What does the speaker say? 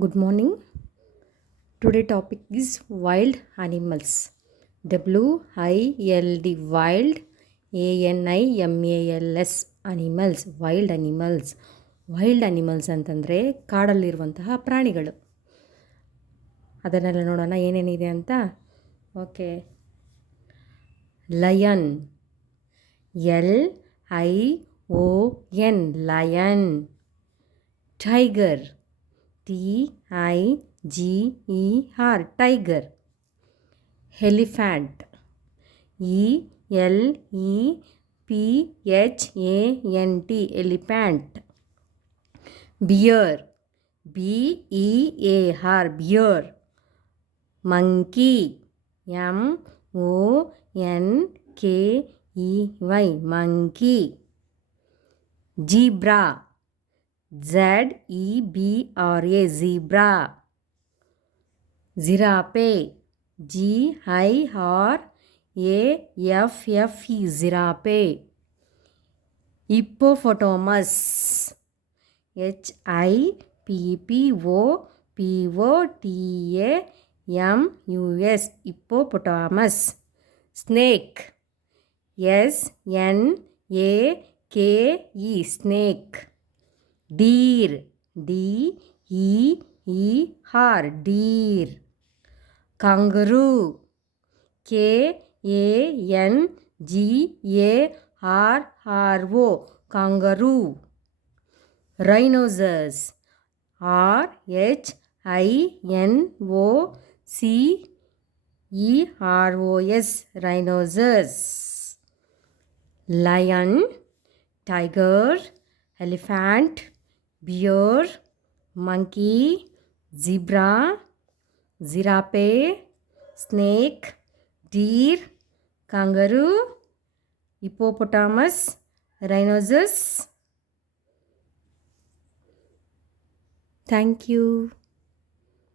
Good morning. Today topic is wild animals. WILD wild ANIMALS animals wild animals. Wild animals ಅಂತಂದರೆ ಕಾಡಲ್ಲಿರುವಂತಹ ಪ್ರಾಣಿಗಳು. ಅದನ್ನೆಲ್ಲ ನೋಡೋಣ ಏನೇನಿದೆ ಅಂತ. Okay, lion, LION lion. Tiger, TIGER tiger. Elephant, ELEPHANT elephant. Bear, BEAR bear. Monkey, MONKEY monkey. Zebra, ZEBRA zebra. Giraffe, GIRAFFE giraffe. Hippopotamus, HIPPOPOTAMUS hippopotamus. Snake, SNAKE snake. Deer, DEER deer. Kangaroo, KANGARRO kangaroo. Rhinoceros, RHINOCEROS rhinoceros. Lion, tiger, elephant, bear, monkey, zebra, giraffe, snake, deer, kangaroo, hippopotamus, rhinoceros. Thank you.